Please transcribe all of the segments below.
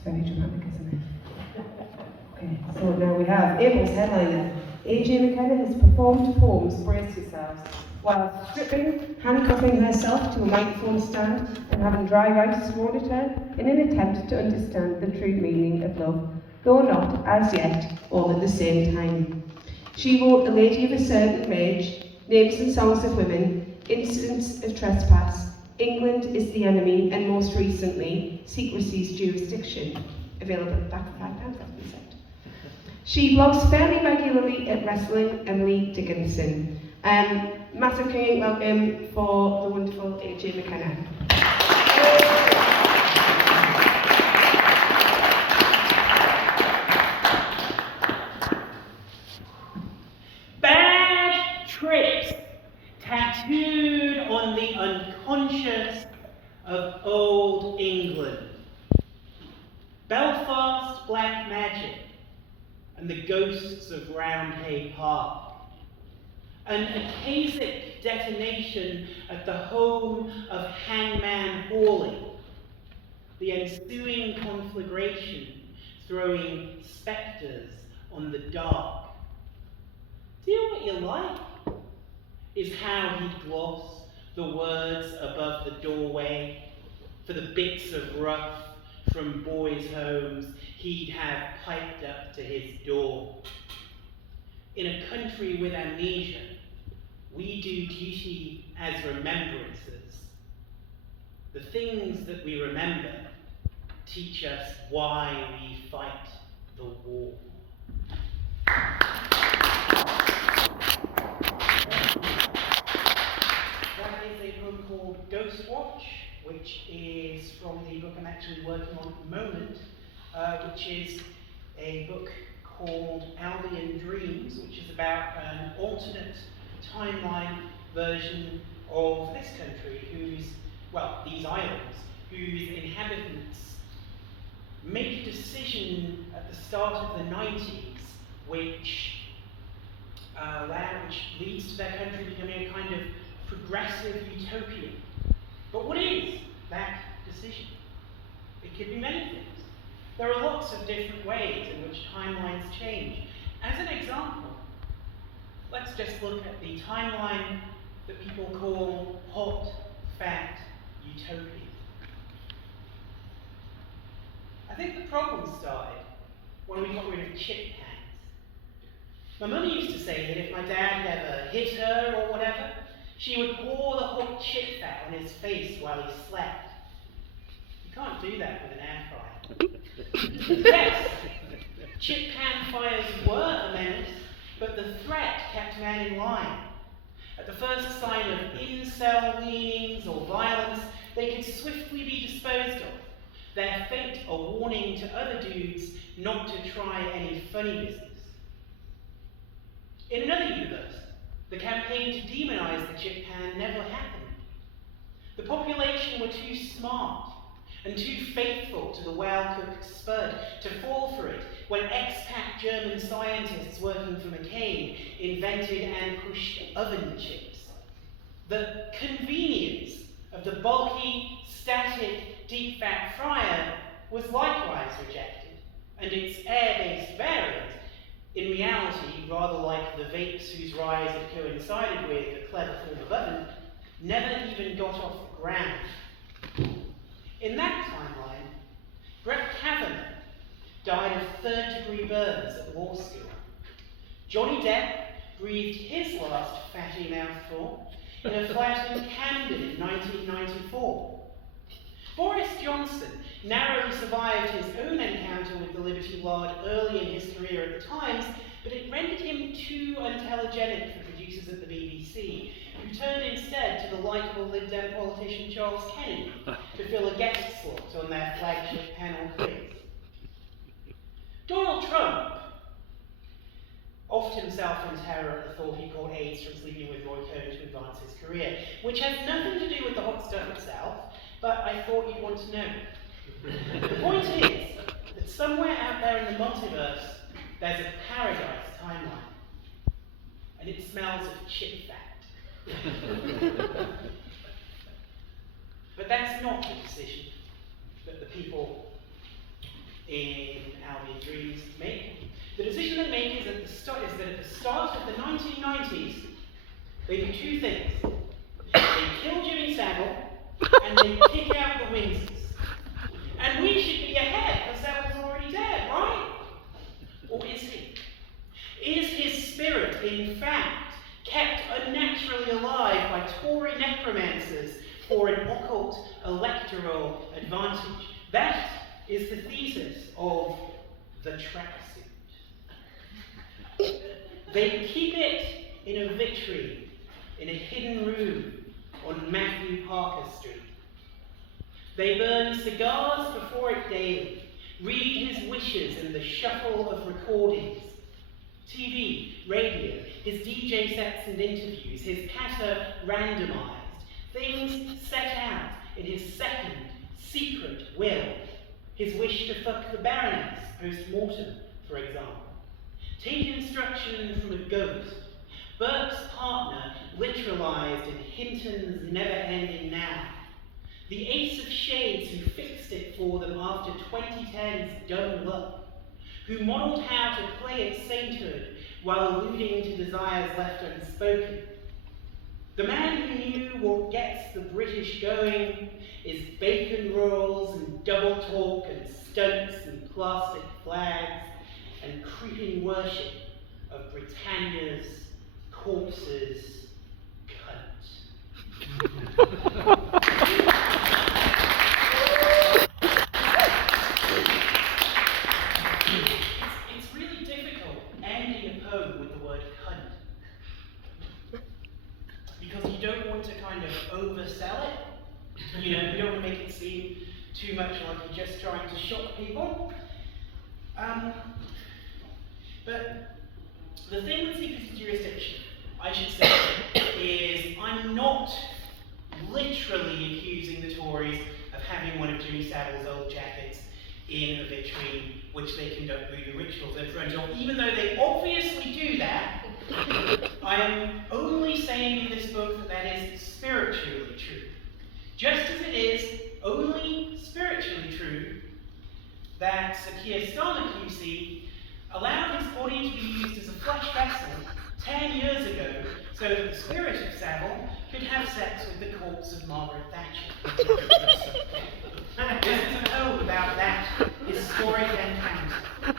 It's very dramatic, isn't it? Okay, so now we have April's headliner. A.J. McKenna has performed poems, brace yourselves, while stripping, handcuffing herself to a microphone stand and having dry ice thrown at her in an attempt to understand the true meaning of love, though not, as yet, all at the same time. She wrote A Lady of a Certain Age, Names and Songs of Women, Incidents of Trespass, England is the Enemy, and most recently, Secrecy's Jurisdiction, available at the back of £5, that's been said. She blogs fairly regularly at Wrestling Emily Dickinson. Massive king welcome for the wonderful A.J. McKenna. Bad trips tattooed on the unconscious of old England. Belfast black magic and the ghosts of Roundhay Park. An Akasic detonation at the home of Hangman Hawley. The ensuing conflagration throwing spectres on the dark. Do you know what you like? Is how he'd gloss the words above the doorway for the bits of rough from boys' homes he'd have piped up to his door. In a country with amnesia, we do duty as remembrances. The things that we remember teach us why we fight the war. That is a book called Ghost Watch, which is from the book I'm actually working on at the moment, which is a book called Albion Dreams, which is about an alternate timeline version of this country, these islands, whose inhabitants make a decision at the start of the 90s which leads to their country becoming a kind of progressive utopia. But what is that decision? It could be many things. There are lots of different ways in which timelines change. As an example, let's just look at the timeline that people call hot, fat utopia. I think the problem started when we got rid of chip pans. My mum used to say that if my dad ever hit her or whatever, she would pour the hot chip fat on his face while he slept. You can't do that with an air fryer. Yes, chip pan fires were a menace, but the threat kept men in line. At the first sign of incel leanings or violence, they could swiftly be disposed of, their fate a warning to other dudes not to try any funny business. In another universe, the campaign to demonize the chip pan never happened. The population were too smart and too faithful to the well-cooked spud to fall for it when expat German scientists working for McCain invented and pushed oven chips. The convenience of the bulky, static, deep-fat fryer was likewise rejected, and its air-based variant, in reality, rather like the vapes whose rise had coincided with a clever form of oven, never even got off the ground. In that timeline, Brett Kavanaugh died of third-degree burns at law school. Johnny Depp breathed his last fatty mouthful in a flat in Camden in 1994. Boris Johnson narrowly survived his own encounter with the Liberty Lord early in his career at the Times, but it rendered him too untelegenic for producers at the BBC, who turned instead to the likeable Lib Dem politician Charles Kennedy to fill a guest slot on their flagship panel quiz. Donald Trump offed himself in terror at the thought he caught AIDS from sleeping with Roy Cohn to advance his career, which has nothing to do with the hot stuff itself, but I thought you'd want to know. The point is that somewhere out there in the multiverse, there's a paradise timeline, and it smells of chip fat. But that's not the decision that the people in Albion Dreams make. The decision they make is that at the start of the 1990s, they do two things. They kill Jimmy Savile, and they kick out the Windsors. And we should be ahead, because Savile's already dead, right? Or is he? Is his spirit, in fact, kept unnaturally alive by Tory necromancers for an occult electoral advantage? That is the thesis of the tracksuit. They keep it in a victory in a hidden room on Matthew Parker Street. They burn cigars before it daily, read his wishes in the shuffle of recordings, TV, radio, his DJ sets and interviews, his patter randomized, things set out in his second secret will, his wish to fuck the Baroness post-mortem, for example. Take instruction from a ghost, Burke's partner literalized in Hinton's never-ending now. The Ace of Shades who fixed it for them after 2010's dumb luck, who modelled how to play at sainthood while alluding to desires left unspoken. The man who knew what gets the British going is bacon rolls and double talk and stunts and plastic flags and creeping worship of Britannia's corpses cunt. It's really difficult ending a poem with the word cunt. Because you don't want to kind of oversell it. You know, you don't want to make it seem too much like you're just trying to shock people. But the thing with secrecy jurisdiction, I should say, is I'm not literally accusing the Tories of having one of Jimmy Savile's old jackets in a vitrine which they conduct voodoo rituals in front of. Even though they obviously do that, I am only saying in this book that that is spiritually true. Just as it is only spiritually true that Sir Keir Starmer QC allowed his body to be used as a flesh vessel 10 years ago so that the spirit of Savile could have sex with the corpse of Margaret Thatcher. This is a poem about that historic encounter.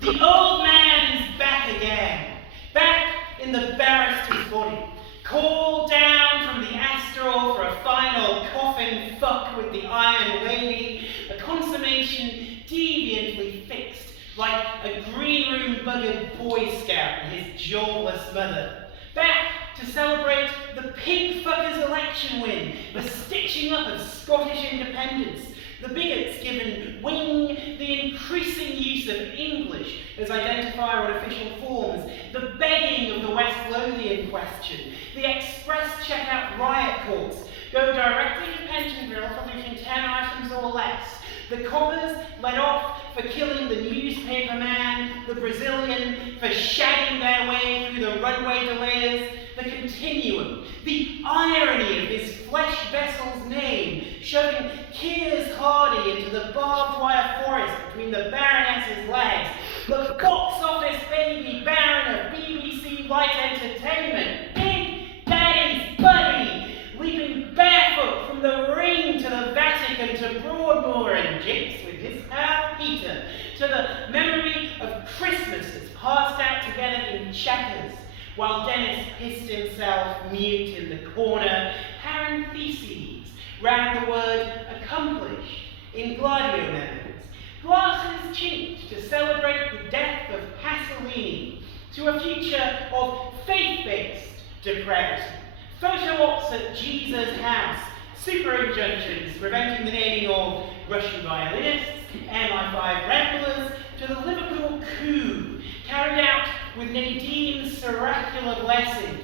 The old man's back again, back in the barrister's body, called down from the astral for a final coffin fuck with the Iron Lady, a consummation deviantly fixed like a green room buggered Boy Scout and his jawless mother. Back to celebrate the pig fucker's election win, the stitching up of Scottish independence, the bigots given wing, the increasing use of English as identifier on official forms, the begging of the West Lothian question, the express checkout riot courts, go directly to Pentonville for looting 10 items or less, the coppers let off for killing the newspaper man, the Brazilian for shagging their way through the runway delayers, the continuum, the irony of his flesh vessel's name, shoving Keir's Hardy into the barbed wire forest between the Baroness's legs, the box office baby baron of BBC Light Entertainment, Big Daddy's buddy, leaping barefoot from the ring to the Vatican to Broadmoor and jinx with his pal Peter, to the memory of Christmases passed out together in checkers, while Dennis pissed himself mute in the corner, parentheses round the word accomplished in Gladio memos, glasses chinked to celebrate the death of Pasolini, to a future of faith-based depravity, photo ops at Jesus' house, super injunctions preventing the naming of Russian violinists, MI5 ramblers, to the Liverpool coup carried out with Nadine's oracular blessing,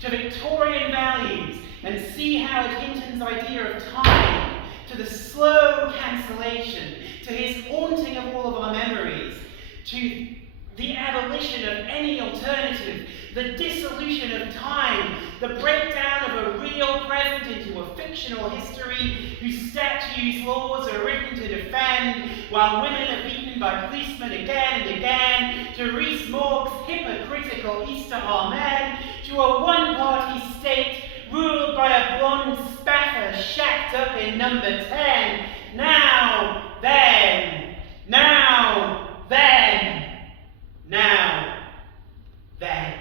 to Victorian values and see how it Hinton's idea of time, to the slow cancellation, to his haunting of all of our memories, to the abolition of any alternative, the dissolution of time, the breakdown of a real present into a fictional history whose statutes, laws are written to defend, while women are beaten by policemen again and again, to Rees-Mogg's hypocritical Easter Amen, to a one-party state ruled by a blonde spaffer shacked up in number 10. Now, then, now, then. Now, then.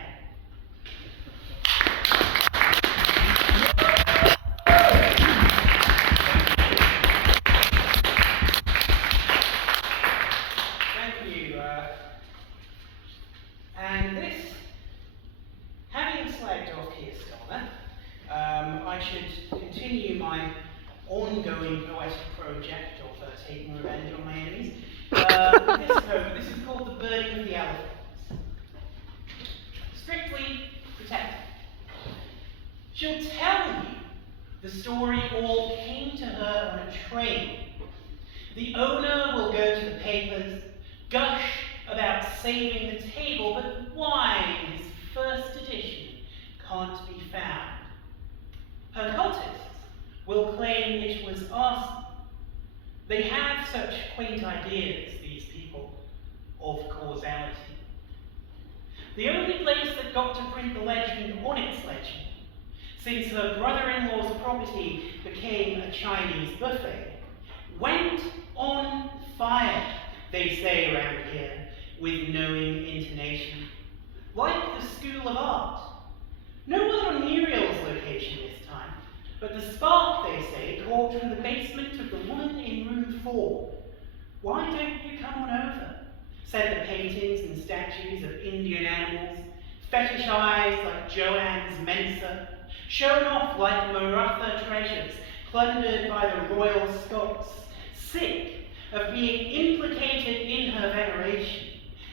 Thank you. And this, having slagged off Keir Starmer, I should continue my ongoing poetic project of taking revenge on my enemies. This poem, this is called The Burning of the Elephants. Strictly protected. She'll tell you the story all came to her on a train. The owner will go to the papers, gush about saving the table, but why in his first edition can't be found. Her cultists will claim it was arson. They have such quaint ideas, these people, of causality. The only place that got to print the legend on its legend, since her brother-in-law's property became a Chinese buffet, went on fire, they say around here, with knowing intonation. Like the School of Art. No one on Muriel's location this time, but the spark, they say, caught from the basement of the woman in room 4. Why don't you come on over? Said the paintings and statues of Indian animals, fetishized like Joanne's Mensa, shown off like Maratha treasures, plundered by the Royal Scots, sick of being implicated in her veneration,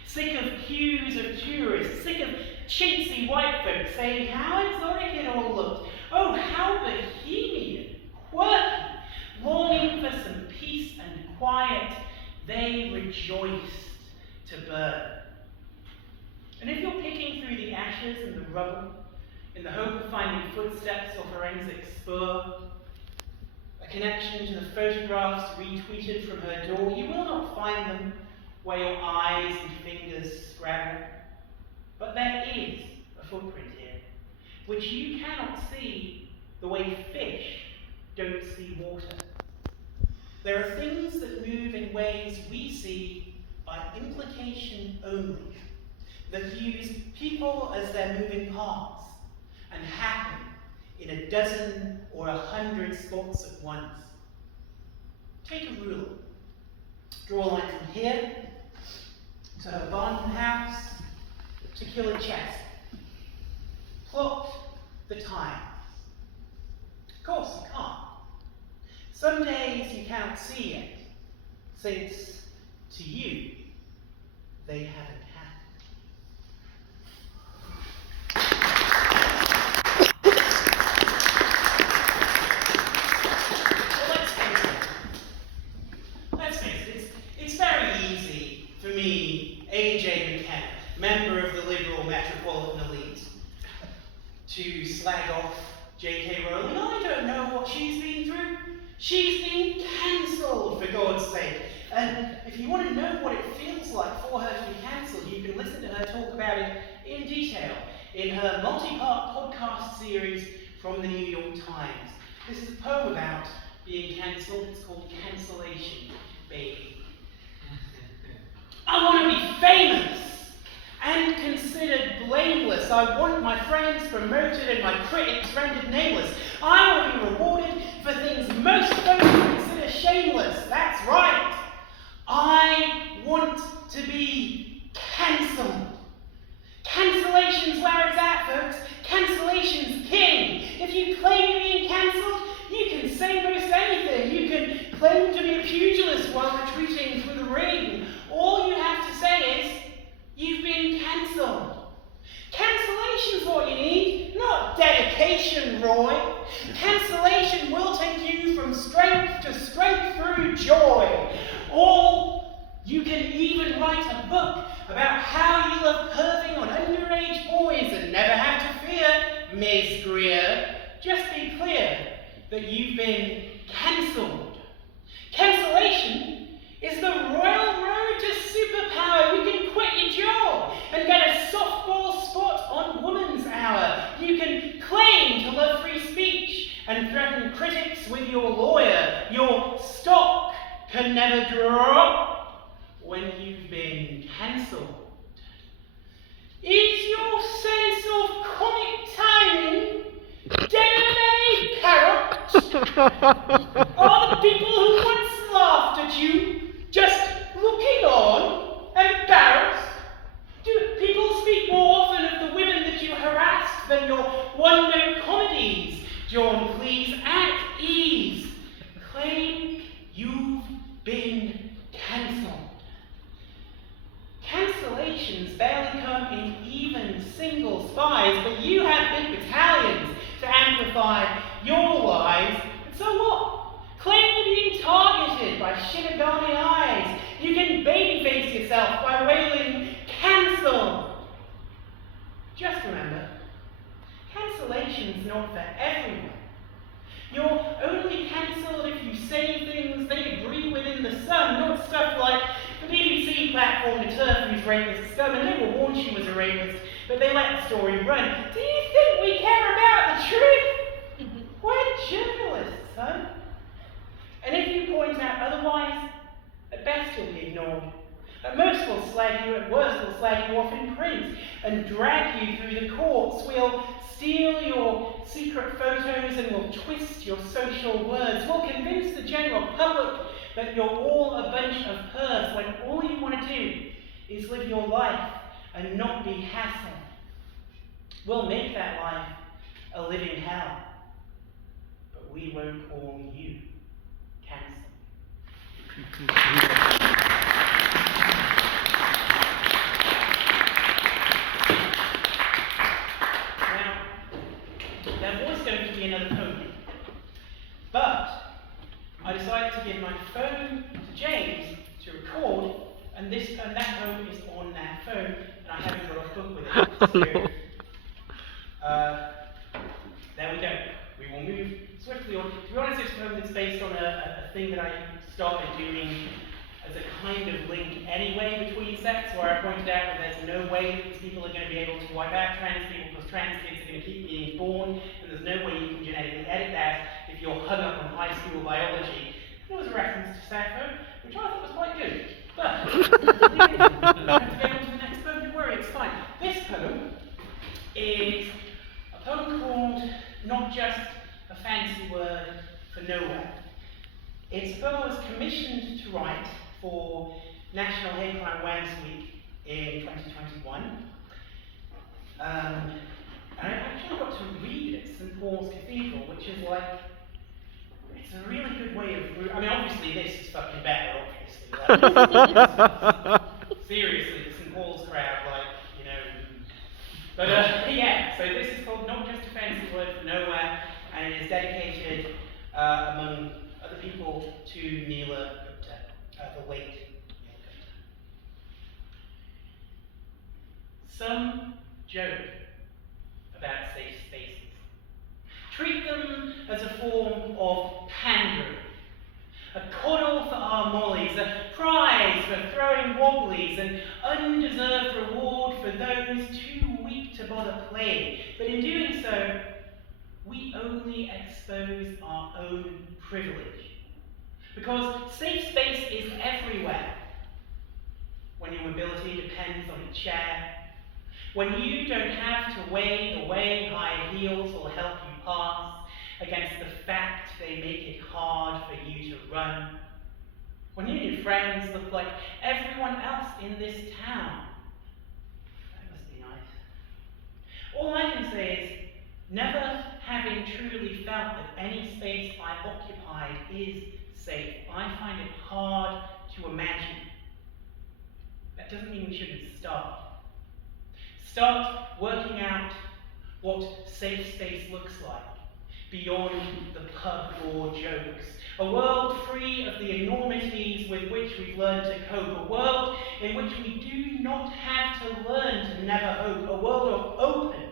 sick of queues of tourists, sick of chintzy white folk saying how exotic it all looked, oh how bohemian, quirky, longing for some peace and quiet, they rejoiced to burn. And if you're picking through the ashes and the rubble, in the hope of finding footsteps or forensic spur, a connection to the photographs retweeted from her door, you will not find them where your eyes and fingers scrabble. But there is a footprint here, which you cannot see the way fish don't see water. There are things that move in ways we see by implication only, that use people as their moving parts and happen in a dozen or 100 spots at once. Take a ruler, draw a line from here to her barn house to kill a chest. Plot the times. Of course you can't. Some days you can't see it, since to you they haven't happened. Well, let's face it, it's very easy for me, A.J. McKenna, member of the liberal metropolitan elite, to slag off J.K. Rowling. I don't know what she's been through. She's been cancelled, for God's sake. And if you want to know what it feels like for her to be cancelled, you can listen to her talk about it in detail in her multi-part podcast series from the New York Times. This is a poem about being cancelled. It's called Cancellation, Baby. I want to be famous and considered blameless. I want my friends promoted and my critics rendered nameless. I want to be rewarded for things most folks consider shameless. That's right. I want to be cancelled. Cancellation's where it's at, folks. Cancellation's king. If you claim you're being cancelled, you can say most anything. You can claim to be a pugilist while retreating through the ring. All you have to say is, you've been cancelled. Cancellation's what you need, not dedication, Roy. Cancellation will take you from strength to strength through joy. Or you can even write a book about how you love perving on underage boys and never have to fear, Ms. Greer. Just be clear that you've been cancelled. Cancellation is the royal road to superpower. You can quit your job and get a softball spot on Woman's Hour. You can claim to love free speech and threaten critics with your lawyer. Your stock can never drop when you've been cancelled. Is your sense of comic timing dead parrot? Are the people who once laughed at you just looking on, embarrassed? Do people speak more often of the women that you harassed than your one-note comedies? John, please, at ease. Claim you've been cancelled. Cancellations barely come in even single spies, but you have big battalions to amplify your lies. And so what? Claim you're being targeted by Shinigami eyes. You can babyface yourself by wailing, cancel. Just remember, cancellation's not for everyone. You're only cancelled if you say things they agree with in the Sun, not stuff like the BBC platform to turf whose rapist scum, and they will warn she was a rapist, but they let the story run. Do you think we care about the truth? We're journalists, son. And if you point out otherwise, at best you'll be ignored. At most we'll slag you, at worst we'll slag you off in print and drag you through the courts. We'll steal your secret photos and we'll twist your social words. We'll convince the general public that you're all a bunch of pervs when all you want to do is live your life and not be hassled. We'll make that life a living hell, but we won't call you cancelled. There was going to be another poem, but I decided to give my phone to James to record, and that poem is on that phone, and I haven't got a book with it. So, there we go. We will move swiftly on. To be honest, this poem is based on a thing that I started doing as a kind of link anyway between sets, where I pointed out that there's no way that these people are going to be able to wipe out trans people because trans kids are going to keep being born, and there's no way you can genetically edit that if you're hung up on high school biology. There was a reference to Sappho, which I thought was quite good. But, I have to get on to the next poem, don't worry, it's fine. This poem is a poem called Not Just a Fancy Word for Nowhere. It's a poem I was commissioned to write for National Hate Crime Awareness Week in 2021. And I actually got to read it at St. Paul's Cathedral, which is like, it's a really good way of, I mean, obviously this is fucking better, obviously. Seriously, the St. Paul's crowd, like, you know. But yeah, so this is called Not Just a Fancy Word for Nowhere, and it is dedicated, among other people, to Neela Gupta, the late Neela Gupta. Some joke about safe spaces. Treat them as a form of pandering. A coddle for our mollies, a prize for throwing wobblies, an undeserved reward for those too weak to bother playing. But in doing so, we only expose our own privilege. Because safe space is everywhere. When your mobility depends on a chair, when you don't have to weigh the way high heels will help you pass against the fact they make it hard for you to run, when you and your friends look like everyone else in this town. That must be nice. All I can say is, never having truly felt that any space I occupied is safe, I find it hard to imagine. That doesn't mean we shouldn't start. Start working out what safe space looks like. beyond the pub or jokes. A world free of the enormities with which we've learned to cope. A world in which we do not have to learn to never hope. A world of open,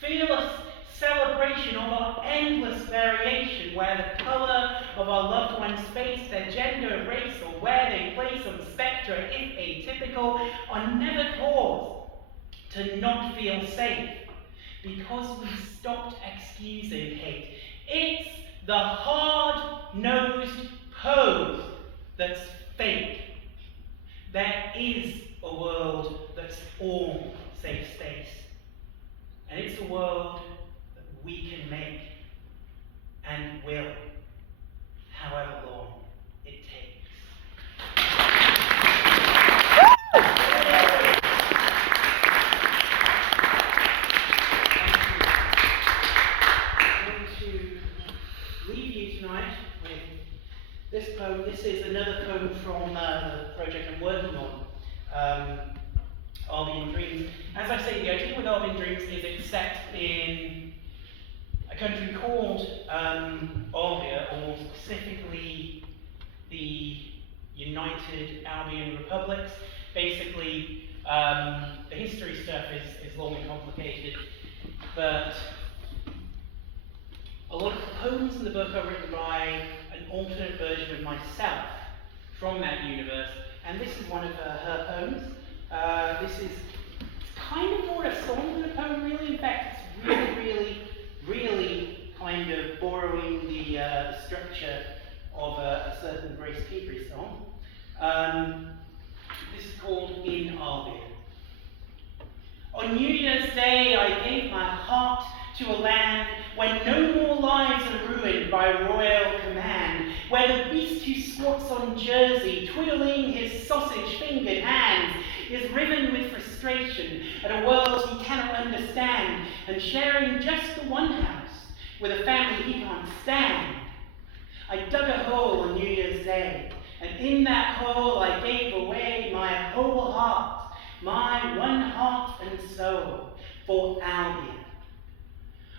fearless celebration of our endless variation, where the colour of our loved one's face, their gender, race, or where they place on the spectra, if atypical, are never cause to not feel safe, because we stopped excusing hate. It's the hard-nosed pose that's fake. There is a world that's all safe space. And it's a world that we can make and will, however long it takes. I'm going to leave you tonight with this poem. This is another poem from the project I'm working on. Albion Dreams. As I say, the idea with Albion Dreams is it's set in a country called Albia, or specifically the United Albion Republics. Basically, the history stuff is long and complicated, but a lot of the poems in the book are written by an alternate version of myself from that universe, and this is one of her poems. This is kind of more a song than a poem, really. In fact, it's really kind of borrowing the structure of a certain Grace Peabody song. This is called In Albia. On New Year's Day, I gave my heart to a land where no more lives are ruined by royal command, where the beast who squats on Jersey, twiddling his sausage-fingered hands, is riven with frustration at a world he cannot understand, and sharing just the one house with a family he can't stand. I dug a hole on New Year's Day, and in that hole I gave away my whole heart, my one heart and soul, for Albion.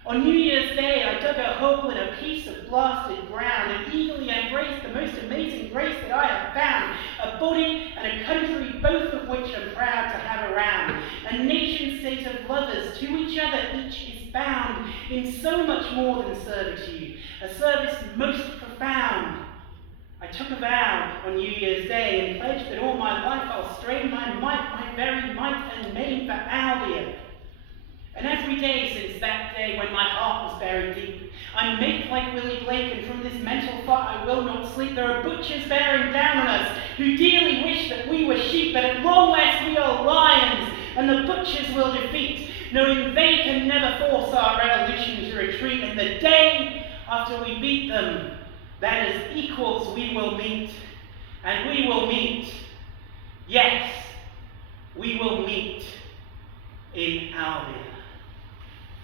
On New Year's Day, I dug a hole in a piece of blasted ground and eagerly embraced the most amazing grace that I have found, a body and a country, both of which I'm proud to have around, a nation-state of lovers, to each other each is bound in so much more than servitude, a service most profound. I took a vow on New Year's Day and pledged that all my life I'll strain my might, my very might and main for Albion. And every day since that day when my heart was buried deep, I make like Willie Blake, and from this mental thought I will not sleep. There are butchers bearing down on us, who dearly wish that we were sheep, but at long last we are lions, and the butchers will defeat, knowing they can never force our revolution to retreat. And the day after we beat them, then as equals we will meet, and we will meet, yes, we will meet in Albion.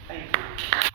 Thank you.